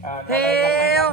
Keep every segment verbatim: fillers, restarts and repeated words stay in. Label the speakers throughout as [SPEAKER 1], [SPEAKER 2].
[SPEAKER 1] เทว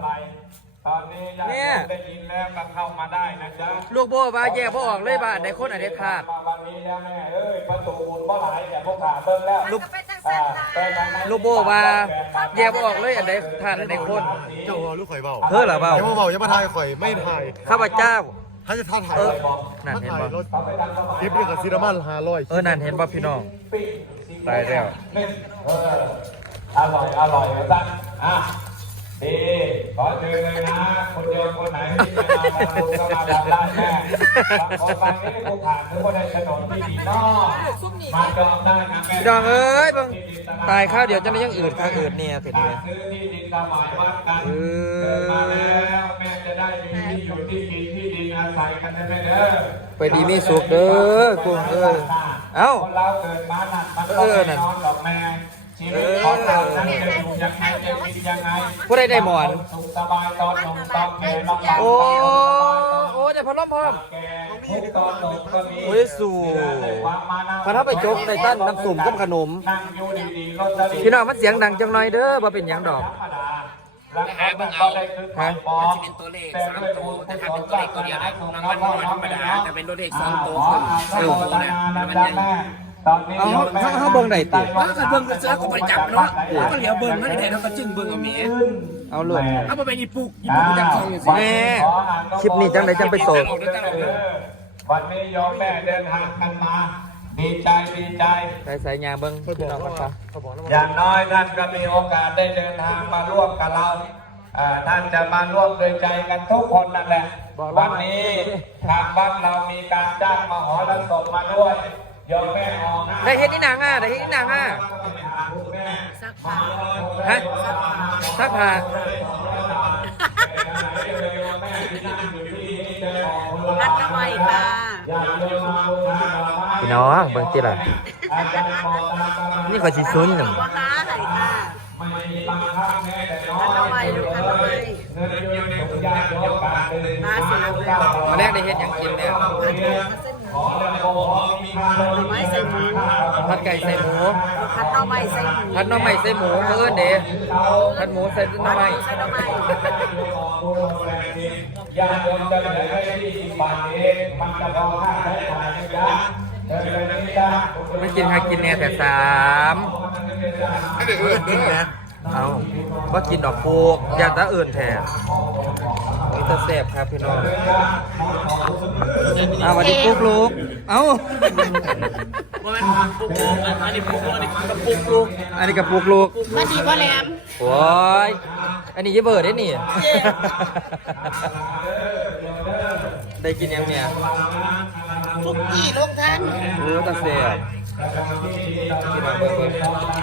[SPEAKER 1] เนี่ย
[SPEAKER 2] ได้ยินแล้วก็เข้ามาได้นะจ๊ะ
[SPEAKER 1] ลูกโบว่าแย่บ่ออกเลยบ้านในคนอันเด็ดขาด
[SPEAKER 2] มาวันนี้แล้วแม่เอ้ยประตูบุญบ่หลายแต่พวกขาเบิ่งแล้ว
[SPEAKER 1] ลูกลูกโบว่าแย่บ่ออกเลยอันเด็ดขาดอันเด็ดคน
[SPEAKER 3] เจ้าลูกข่อยเบา
[SPEAKER 1] เธอเหรอเปล่า
[SPEAKER 3] เจ้าเบาอย่ามาทายข่อยไม่ทาย
[SPEAKER 1] ข้าพเจ้า
[SPEAKER 3] ถ้าจะท่าถ่าย
[SPEAKER 1] เออนั่นเห็น
[SPEAKER 3] ถ่าย
[SPEAKER 1] ป่ะ
[SPEAKER 3] รถคลิปนี้กับซีรามันห้าร้อย
[SPEAKER 1] เออนั่นเห็นป่ะพี่น้องตายแล้ว
[SPEAKER 2] เอออร่อยอร่อยเลยตั้งอ่ะดีขอเชิญเลยนะคนโยมคนไหนที่จะมาทำบุญก็มาทำได้แม่บางคนบางนี้ผู้ขาดทุกคนในถนนที่ดีนอกมาจองได้นะแม่
[SPEAKER 1] พี่น้องเอ้ยเบิ่งตายข้าวเดี๋ยวจะไม่ยังอืดข้าวอืดเนี่ยเสร็จเลย
[SPEAKER 2] ซื้อที่ดินถวายวัดกัน
[SPEAKER 1] เอ
[SPEAKER 2] เกิดมา
[SPEAKER 1] อ
[SPEAKER 2] แล้วแม่จะได้มีที่อยู่ที่กินที่ดินอาศัยกันนะแม่เด้อ
[SPEAKER 1] ไปดีมีสุขเด้อกุ้งเอ้ยเอ้า
[SPEAKER 2] คนเราเกิดมาหนักมันต้องไม่นอนหรอกแม่ชีวิตของเรานั้นจะอยู่ยังไงจะกินยังไง
[SPEAKER 1] ผู้ใดได้หมอน
[SPEAKER 2] สุขสบายตอนหนุ่มตอนแก่ลำบาก
[SPEAKER 1] โอ้โอ้ได้พัดลมพร้อม
[SPEAKER 2] แก่ทุกตอนหนุ่มก็มี
[SPEAKER 1] โอ้ยสู่พอถ้าไปจกในต้นน้ำสุ่มกับขนม
[SPEAKER 2] นั่งอยู่ดีๆรถจะดี
[SPEAKER 1] พี่น้องมันเสียงดังจังหน่อยเด้อบ่เป็นหยังดอก
[SPEAKER 2] ราคาเบิ่งเอาฮะ
[SPEAKER 4] มันจะเป็นตัวเลขสามตัวแต่ถ้าเป็นตัวเลขตัวเดียวได้รางวัลน้อยธรรมดาแต่เป็นตัวเลขสองตัวคนสามตัวเนี่ยมันยัง
[SPEAKER 1] เอาเขาเขาเบิ่งได้ติ
[SPEAKER 4] ว่ากันเบิ่งเสือก็ไปจับเนาะก็เหลียวเบิ่งนั่นเองเขาก็จึงเบิ่งเอาเมีย
[SPEAKER 1] เอาเลย
[SPEAKER 4] เอาไปเป็นอีปุกอีปุกจับทองอยู่สิ
[SPEAKER 1] แม่คลิปนี้จังไดจังไปโตก
[SPEAKER 2] วันนี้โยมแม่เดินทางกันมา ดีใจดีใจ
[SPEAKER 1] ใส่สายยางเบิ่งพี่น้องมันปะ
[SPEAKER 2] อย่างน้อยท่านก็มีโอกาสได้เดินทางมาร่วมกับเราอ่าท่านจะมาร่วมโดยใจกันทุกคนนั่นแหละ วันนี้ทางวัดเรามีการจ้างมหรสพมาด้วยโยมแม่ออกหน้า
[SPEAKER 1] ได้เฮ็ดนี่นางอ่ะได้เฮ็ดนี่นางอ่ะฮะซักผ้า
[SPEAKER 5] นัดทำไมค่ะ
[SPEAKER 1] พี่น้องเบิ่งติล่ะนี่ก็สิซุนจัง
[SPEAKER 5] ว่าค้าไหนค่ะนัดทำไมลูกนัดทำไมมาสิลูกแล้ว
[SPEAKER 1] มาแรกได้เฮ็ดหยังกินเนี่ย
[SPEAKER 5] ไม้ใส่หมู
[SPEAKER 1] ผัดไก่ใส่หมู
[SPEAKER 5] ผัดเต้าใบใส่หมู
[SPEAKER 1] ผัดหน่อไม้ใส่หมูมื้ออื่นเด้ผัดหมูใส่หน่อไม้
[SPEAKER 5] ใส่ทำไม
[SPEAKER 2] ญาติโยมจะเหลือให้ที่สิบบาทเองมันจะพอค่าใช้จ่ายนะจ๊ะเดินไปนี่จ้ะ
[SPEAKER 1] ไม่กินหากินแน่แต่สาม
[SPEAKER 3] ไม่ได้เอื้อนกินนะ
[SPEAKER 1] เอาว่ากินดอกพูกอยากตะอื่นแทนนี่จะแสบครับพี่น้องอ้าวสวัสดีปุ๊กลูกเอ้า
[SPEAKER 4] ว่ามันปุกปุกอันนี้ปุกอันนี้กับปุกลูก
[SPEAKER 1] อันนี้กับปุ๊กลูก
[SPEAKER 5] มาดีพ่อแหลม
[SPEAKER 1] โอ้ยอันนี้ยี่เบิร์ดได้นี่ ได้กินยังเนี่ย
[SPEAKER 5] ฟุกกี้ลูกท่าน
[SPEAKER 1] โอ้ตาแสบพี่น้องเบิ่งเบิ่ง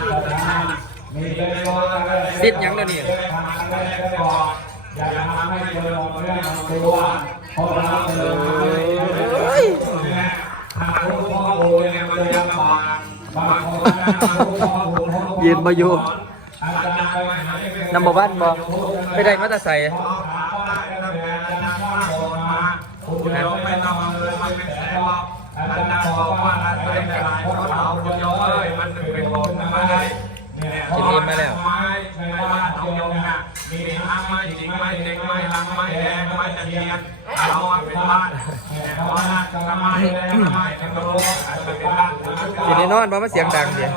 [SPEAKER 1] ซิดยังเดี๋ยวนี้
[SPEAKER 2] อย่าทำให้เกิดเรื่องของตัวเพราะเราเกิดมาไม่ได้
[SPEAKER 1] เฮ้ย
[SPEAKER 2] หากรู้ข้อมูลเนี่ยมันจะบางบางคนนะรู้ข้อมูล
[SPEAKER 1] ยืนมาอยู่
[SPEAKER 2] อาจารย์ไปหาเป็น
[SPEAKER 1] นำบ่บ้านบ่ไปได้มาแตาใส่
[SPEAKER 2] ถามว่าได้แล้วแต่จะนำข้อมูลมาคุณโยมไม่ต้องเอาเงินมาเป็นแสนหรอกอาจารย์บอกว่าอะไรเป็นอะไรเพราะเราคุณโยมเอ้ยมันเป็นคนทำไมเนี่ย
[SPEAKER 1] กินรีบมาแล้ว
[SPEAKER 2] ไม้ไม่ว่าทำโยมเนี่ยมีทั้งไม้จริงไม้เด็กไม้ลังไม้แดงไม้ตะเคียนเราเป็นบ้านเนี่ยเพราะว่าจะไม้แดงไม้ตะโกนอาจจะเป็นบ้าน
[SPEAKER 1] กินในนอนบ่มาเสียงดังเดีย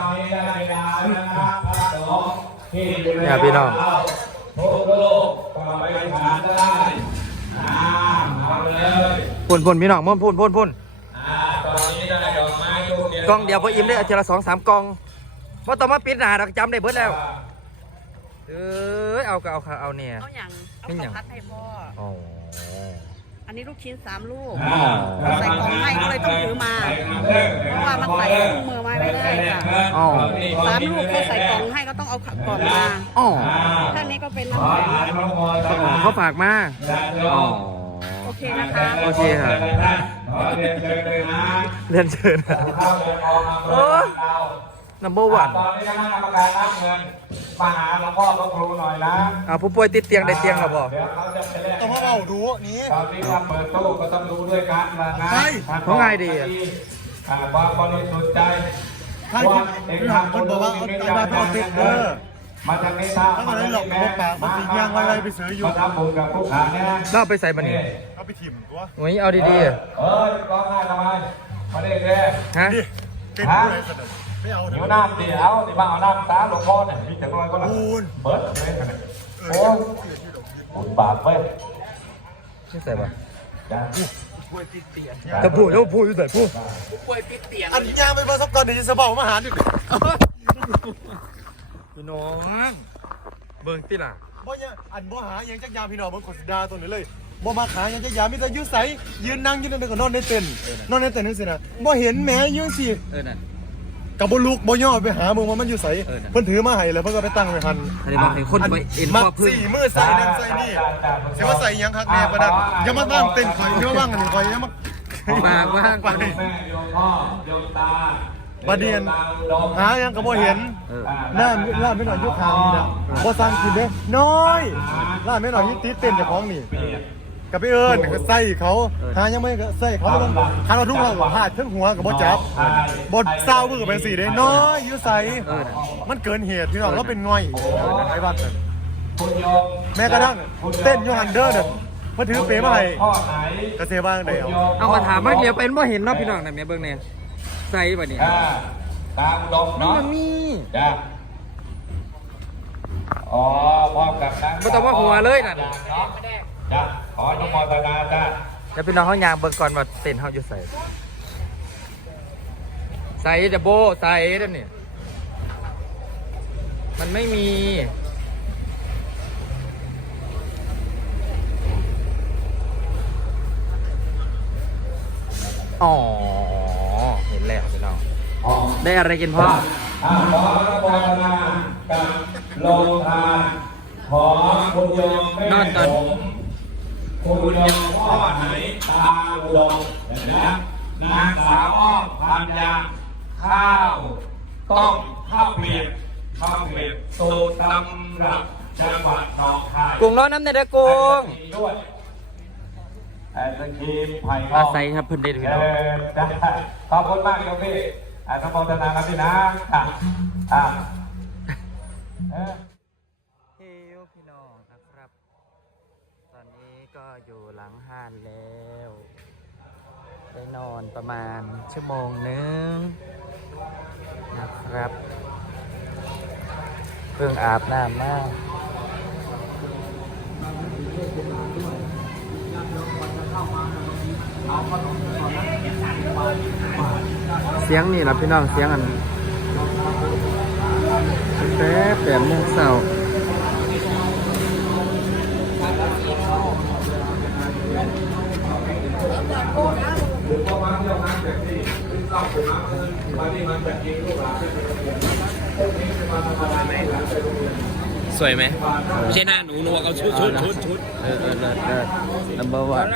[SPEAKER 1] เนี่ยพี่น้อง
[SPEAKER 2] ทุกโลกก็ไปทานได้อ่าเอาเลย
[SPEAKER 1] พุ่นพุ่นพี่น้องมุ่นพุ่นพุ่นพุ่น
[SPEAKER 2] อ่าตอนนี้ได้ดอกไม้ลูกเดียว
[SPEAKER 1] กล่องเดียวพออิ่มได้เอาทีละสองสามกล่องเพราะต้องมาปิดหน้าเราจำได้เบิดแล้ว เอ้ยเอาก็เอาค่ะเอาเนี่ย
[SPEAKER 5] เอาอย่างเอา
[SPEAKER 1] เป็นหยั
[SPEAKER 5] ข้าง วผัดให้พ่อ
[SPEAKER 1] อ๋อ
[SPEAKER 5] อันนี้ลูกชิ้นสามลูก
[SPEAKER 2] อ่า
[SPEAKER 5] ใส่กล่องให้ก็เลยต้องถือมา เพราะว่ามันใส่ถุงมือมาไม่ได้ค่ะ
[SPEAKER 1] อ๋อ
[SPEAKER 5] สามลูกเขาใส่กล่องให้ก็ต้องเอากล่องมา
[SPEAKER 1] อ๋อ
[SPEAKER 5] ท่านนี้ก็เป็นน้ำแข็ง
[SPEAKER 1] เขาฝากมาอ๋อ
[SPEAKER 5] โอเคนะคะ
[SPEAKER 1] โอเคค่ะ
[SPEAKER 2] ขอเรียนเชิญเลยนะ
[SPEAKER 1] เรียนเชิญ
[SPEAKER 2] เข้าไปมองอำเภอเรา
[SPEAKER 1] number one
[SPEAKER 2] ตอนนี้คณะกรรมการรับเงินมาหาหลวงพ่อพระครูหน่อยนะ
[SPEAKER 1] เอาผู้ป่วยติดเตียงได้เตียงหรอบ่
[SPEAKER 2] เดี๋ยวเขาจะไปแลก
[SPEAKER 3] ต้องมาเบาดูนี้
[SPEAKER 2] ตอนนี้ถ้าเปิดตู้ก็ต้องดูด้วยกันนะนะ
[SPEAKER 3] ใช่
[SPEAKER 1] เพราะไงดีอ่ะ
[SPEAKER 2] อ่าความบริสุทธิ์ใจ
[SPEAKER 3] ใช่ที่หลังคนบอกว่าเอาตายมาเอาติดเด้อ
[SPEAKER 2] มาจากนี้ท่า
[SPEAKER 3] ถ้าเกิดได้หลอกกับปากมันสิย่างไว้ๆไปซื้ออยู่
[SPEAKER 2] มาทำบุญกับผู้ขาเนี่ย
[SPEAKER 1] เราไปใส่บันนี้
[SPEAKER 3] เอาไปถิ่มตัว
[SPEAKER 1] โอ้ยเอาดีๆอะ
[SPEAKER 2] เอ้ยร้องไห้ทำไมมาเด็กเลย
[SPEAKER 1] ฮะ
[SPEAKER 3] ดิเก่งผู้ใดสนุกไม่เอา
[SPEAKER 2] หิ
[SPEAKER 3] เถ
[SPEAKER 2] ว
[SPEAKER 3] อะ
[SPEAKER 2] น้ำดิเอาดิมาเอาน้ำตาหลวงพ่อเนี่ยมีจังไรก็ละ
[SPEAKER 3] ปูน
[SPEAKER 2] เบิร์ดเลยกันเนี่ย
[SPEAKER 3] เอ
[SPEAKER 2] โอ้
[SPEAKER 3] อย
[SPEAKER 2] บุญบาปเว้ย
[SPEAKER 1] ไม่ใส่ปะ
[SPEAKER 2] จ้า
[SPEAKER 1] แต่พูดแล้วพูดอยู่แต่พูด
[SPEAKER 4] ป่วยติดเตียง
[SPEAKER 3] อันย่างไปประสบการณ์เดี๋ยวจะสบายมาหาดิ
[SPEAKER 1] พี่น้องเบิ่งติล่ะ
[SPEAKER 3] บ่เนี่ยอันบ่หายังจักยามพี่น้องเบิ่งกดสิดาตัวนี้เลยบ่มาขายยังจักยามมีแต่ยื้อใสยืนนั่งอยู่นั่นก็นอนในเต็นท์นอนในเต็นท์นี่สินะบ่เห็นแหมยื้อสิ
[SPEAKER 1] เออน่ะ
[SPEAKER 3] กับบ่ลุกบ่ย่อไปหามึงว่ามันอยู่ไส
[SPEAKER 1] เออน่ะ
[SPEAKER 3] เพิ่นถือมาให้แล้วเพิ่นก็ไปตั้งไว้หั่น
[SPEAKER 1] อันนี้บอกให้คนไปเอ็น
[SPEAKER 3] มั
[SPEAKER 1] ข้อพึ่ง
[SPEAKER 3] สี่มือใส่นั่นใส่นี่สิว่าใส่หยังคักแน่ปะนั่นอย่ามาว่างเต็นท์ข่อยอย่ามาว่างอันนี้ข่อยอย่ามา
[SPEAKER 1] มากว่าง
[SPEAKER 3] ไป
[SPEAKER 2] แม่โยมพ่อโยมตา
[SPEAKER 3] บาเดียนหายังก็บ่เห็น
[SPEAKER 1] เออ
[SPEAKER 3] หน้าล่าไม่หน่อยยุคทางนี่นะบ่สั่งกินเด้น้อยล่าไม่หน่อยยึดติดเต้นเจ้าของนี่ก็ไปเอิ้นก็ใส่เขาหายังไม่ก็ใส่เขาแล้วมันคันเอาทุกเราก็พาดทั้งหัวก็บ่จับบ่เศร้ามือก็เป็นสี่เด้น้อยอยู่ใส่
[SPEAKER 1] เออน่ะ
[SPEAKER 3] มันเกินเหตุพี่น้องเราเป็นง่อยไอ้บ้านนั่น
[SPEAKER 2] คุณโยม
[SPEAKER 3] แม้กระทั่งเต้นอยู่หันเด้อน่ะเพิ่นถือเป๋มาให้
[SPEAKER 2] พ่อไหน
[SPEAKER 3] กระเซบ้างได้เอา
[SPEAKER 1] เอามาถามมาเดี๋ยวเป็นบ่เห็นเนาะพี่น้องน่ะแม่เบิ่งแน่ใส่บัดนี้
[SPEAKER 2] อ่าตามลม
[SPEAKER 1] มัน
[SPEAKER 2] เนาะ
[SPEAKER 1] มันมี
[SPEAKER 2] จ้าอ๋อพร้อมกับนั้น
[SPEAKER 1] บ่ต้องว่าหัวเลยน่ะ
[SPEAKER 2] จ้าขออนุโมทนาจ้า
[SPEAKER 1] เดี๋ยวพี่น้องเฮายางเบิ่งก่อนว่าเต้นเฮาอยู่ใส่ใส่เด้อโบใส่เด้อนี่มันไม่มีอ๋อเห็นแล้วพี่น้อง
[SPEAKER 2] อ๋อ
[SPEAKER 1] ได้อะไรกินพ่อ
[SPEAKER 2] อ่าขออนุโมทนากับโรงทานของคุณโยมแม่ผมคุณโยมพ่อไหนตาอุดมนะนางสาวอ้อมพันยางข้าวต้มข้าวเปียกข้าวเปียกสูตรตำรับจังหวัดหนองคาย
[SPEAKER 1] กุ้งร้อนน้ำในเด้อกุ้ง
[SPEAKER 2] ด้วยไอศครีมไผ่ท
[SPEAKER 1] อา
[SPEAKER 2] อง
[SPEAKER 1] ศัยครับเพิ่นเด็ดพี่
[SPEAKER 2] เอ
[SPEAKER 1] น้อง
[SPEAKER 2] อได้ขอบคุณมากครับพี่อนุโมทนาครับพี่นะอ่ะอ่ะเออ
[SPEAKER 1] เฮ้ยพี่น้องนะครับ ตอนนี้ก็อยู่หลังห้านแล้วได้นอนประมาณชั่วโมงนึงนะครับเพิ่งอาบน้ำมาเสียงนี่แหละพี่น้องเสียงอันแป๊บแปดโมงเช้า
[SPEAKER 4] สวยไหมไม่ใช่หน้าหนูหนูเอาชุดชุดชุดชุด
[SPEAKER 1] เออเออเลิศเลิศ number one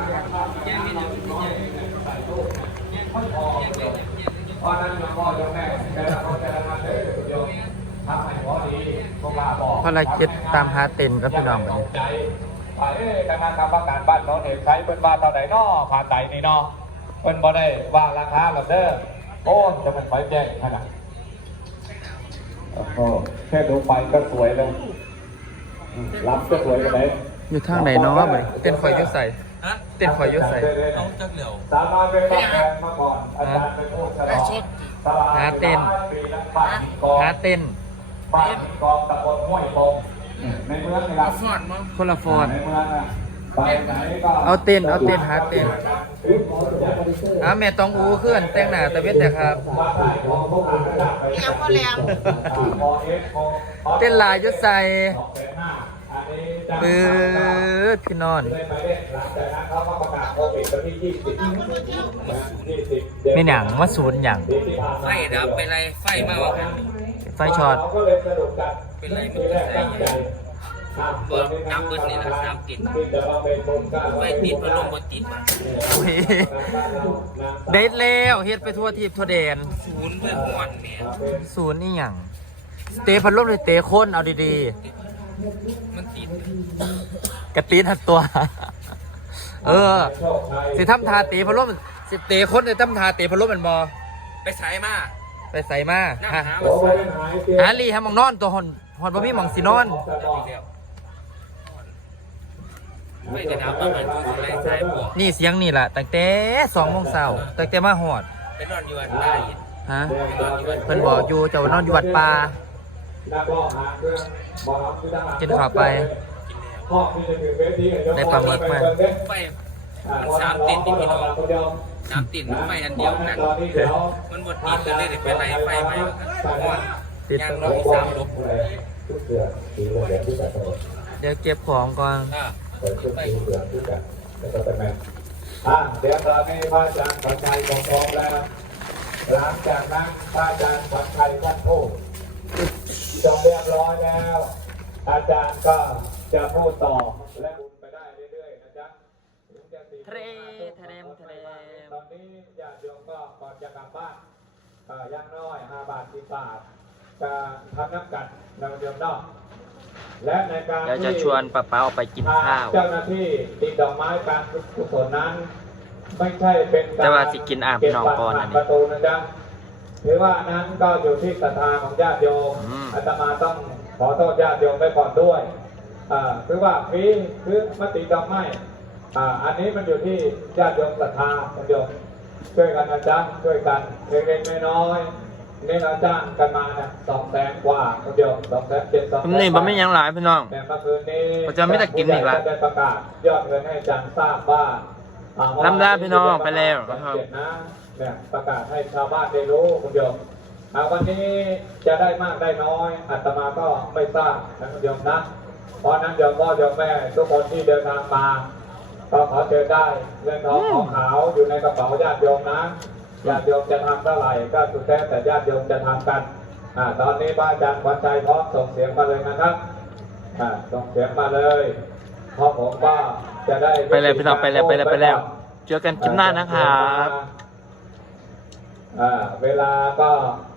[SPEAKER 2] พอนั้นโยมพ่อโยมแม่แต่ละคนแต่ละท่านเลยโยมทำให้พอดีพวกเราบอก
[SPEAKER 1] ภารกิจตามหาเต็นท์ครับพี่น้องบัดนี้
[SPEAKER 2] ใจว่าเอ๊ะคณะกรรมการบ้านน้องเอกใช้เป็นว่าเท่าไหร่นอผ่าไตนี่นอเป็นบ่ได้ว่าราคาหรอกเด้อโอ้จะมันไฟแจ้งขนาดโอ้โหแค่ดูไฟก็สวยเลยอืมรับก็สวยกันเลย
[SPEAKER 1] อยู่ทางไหนเนาะบัดนี้เต้นคอยอยุ่ใส่เต้นคอยอยุ่ใส่
[SPEAKER 2] ต้องจักเหลียวสามารถเป็นรับแทนมาก่อนอาจารย์เป็นผู้ฉลองสลาย
[SPEAKER 1] หาเต้น
[SPEAKER 2] ปีละบ้านหินกอง
[SPEAKER 1] หาเต้นท์
[SPEAKER 2] บ้านหินกองตำบลห้วยปงในเมืองนี่ละ
[SPEAKER 4] ฟอนมั้ง
[SPEAKER 1] คนละฟอน
[SPEAKER 2] ในเมืองน่ะไปไหนก็
[SPEAKER 1] เอาเต้นท์เอาเต้นท์หาเต้นท์อ่าแม่ต้องอูเคลื่อนแต่งหน้าตะเวนแต่ครับ
[SPEAKER 5] ยังก็แรง
[SPEAKER 1] เต้นลายอยุ่ใส่ปื้อพี่นอน ไม่หนังมาศูนย์หยัง
[SPEAKER 4] ไฟดับเป็นไรไฟมากกว่า
[SPEAKER 1] ไฟช็อต
[SPEAKER 4] เป็นไรมันจะใส่ไงเบิร์น้ำเบิร์นี่นะน้ำติดไฟติดมันลงบนติด
[SPEAKER 1] อุ๊ยเด็ดแล้วเฮ็ดไปทั่วทีบทั่วแดน
[SPEAKER 4] ศูนย์เพื่อนหวนเนี่ย
[SPEAKER 1] ศูนย์นี่หยังเตะพัดลมเลยเตะคนเอาดี
[SPEAKER 4] มันติด
[SPEAKER 1] ๆกระตีนหัดตัว เออ สิทำทาเตะพัดลมสิเตะคนสิทำทาเตะพัดลมแมันบอ
[SPEAKER 4] ไปใช้มา
[SPEAKER 1] ไปใส่มา
[SPEAKER 4] น้ำ
[SPEAKER 1] ฮะ
[SPEAKER 4] หาว่าใส่
[SPEAKER 1] หาลีฮะมองนอนตัวหนหอดบ่มีหมองสินอน
[SPEAKER 4] ไม่กระดับประมาณคือไรสายบวก
[SPEAKER 1] นี่เสียงนี่แหละตั้งแต่สองโมงเช้าตั้งแต่มาหอด
[SPEAKER 4] ไปนอนอยู่วันใต้
[SPEAKER 1] ฮะเพิ่นบอกอยู่เจ้านอนอยู่วัดป่ากินข้าวไปได้ปลาหมึกมา
[SPEAKER 4] ไฟมันสามติดที่พี่น้องสามติดไฟอันเดียวกันมันบดติดกันเลยเด็กไปไรไฟไหมมันยางรถอีกสามลบ
[SPEAKER 1] เดี๋ยวเก็บของก่อน
[SPEAKER 4] อ่าไป
[SPEAKER 2] อ่ะเดี๋ยวตอนนี้พระอาจารย์ขวัญชัยบอกพร้อมแล้ว หลังจากนั้นพระอาจารย์ขวัญชัยท่านพูดจบเรียบร้อยแล้ว อาจารย์ก็จะพูดต่อและบุญไปได้เรื่อยๆนะจ๊ะถึงจะสี่
[SPEAKER 1] เทรเทรมเทรม
[SPEAKER 2] ตอนนี้ญาติโยมก็ก่อนจะกลับบ้านเอ่อย่างน้อยห้าบาทสิบบาทจะทำน้ำกัดเราโยมเนอกและในการ
[SPEAKER 1] เดี๋ยวจะ
[SPEAKER 2] ที่
[SPEAKER 1] ชวนป้าเป้าไปกินข้าว
[SPEAKER 2] เจ้าหน้าที่ติดดอกไม้การกุศลนั้น ไม่ใช่เป็นการ
[SPEAKER 1] แต่ว่าสิกินอาบน้ำก่อนอันนี้
[SPEAKER 2] ประตูนะจ๊ะถือว่านั้นก็อยู่ที่ศรัทธาของญาติโยม
[SPEAKER 1] อืม
[SPEAKER 2] อาตมาต้องขอโทษญาติโยมไปก่อนด้วยอ่าคือว่าฟรีคือมติดอกไม้อ่าอันนี้มันอยู่ที่ญาติโยมศรัทธาญาติโยมช่วยกันนะจ๊ะช่วยกันเล็กๆน้อยๆนี่เราจ้างกันมาเนี่ยสองแสนกว่าญาติโยมสองแสนเจ็ดสองแสน
[SPEAKER 1] นี่บ่มีหยังหลายพี่น้อง
[SPEAKER 2] แต่เมื่อคืนนี้
[SPEAKER 1] มันจะไม่ได้กินอีกละ
[SPEAKER 2] ได้ประกาศยอดเงินให้อาจารย์ทราบว่าอ่า
[SPEAKER 1] ลำลาพี่น้องไปแล้ว
[SPEAKER 2] วันเจ็ดนะเนี่ยประกาศให้ชาวบ้านได้รู้คุณโยมอ่าวันนี้จะได้มากได้น้อยอาตมาก็ไม่ทราบนะคุณโยมนะเพราะนั้นโยมพ่อโยมแม่ทุกคนที่เดินทางมาก็ขอเชิญได้เงินทองของขาวอยู่ในกระเป๋าญาติโยมนะญาติโยมจะทำเท่าไหร่ก็สุดแท้แต่ญาติโยมจะทำกันอ่าตอนนี้พระอาจารย์ขวัญชัยพร้อมส่งเสียงมาเลยนะครับอ่าส่งเสียงมาเลยเพราะผมก็จะได้
[SPEAKER 1] ไปเลยพี่น้องไปแล้วไปแล้วไปแล้ว เจอกันคลิปหน้านะครับ
[SPEAKER 2] อ่าเวลาก็